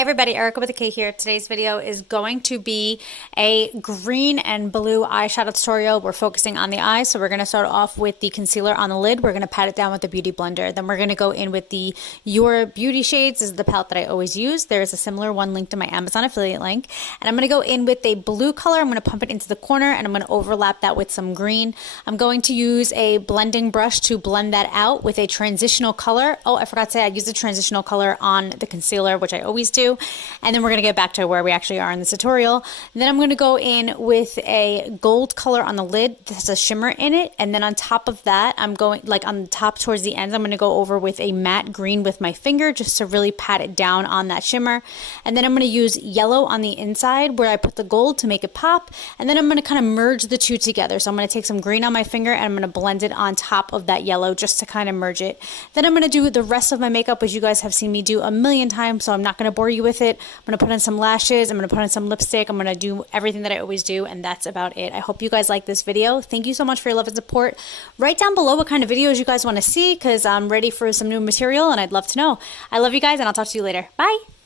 Hey everybody, Erica with a K here. Today's video is going to be a green and blue eyeshadow tutorial. We're focusing on the eyes, so we're going to start off with the concealer on the lid. We're going to pat it down with the Beauty Blender. Then we're going to go in with the Your Beauty Shades. This is the palette that I always use. There's a similar one linked in my Amazon affiliate link. And I'm going to go in with a blue color. I'm going to pump it into the corner and I'm going to overlap that with some green. I'm going to use a blending brush to blend that out with a transitional color. Oh, I forgot to say I use the transitional color on the concealer, which I always do. And then we're going to get back to where we actually are in the tutorial. And then I'm going to go in with a gold color on the lid. This has a shimmer in it. And then on top of that, I'm going like on the top towards the end, I'm going to go over with a matte green with my finger just to really pat it down on that shimmer. And then I'm going to use yellow on the inside where I put the gold to make it pop. And then I'm going to kind of merge the two together. So I'm going to take some green on my finger and I'm going to blend it on top of that yellow just to kind of merge it. Then I'm going to do the rest of my makeup, which you guys have seen me do a million times, so I'm not going to bore you with it. I'm going to put on some lashes, I'm going to put on some lipstick, I'm going to do everything that I always do, and that's about it. I hope you guys like this video. Thank you so much for your love and support. Write down below what kind of videos you guys want to see because I'm ready for some new material and I'd love to know. I love you guys and I'll talk to you later. Bye!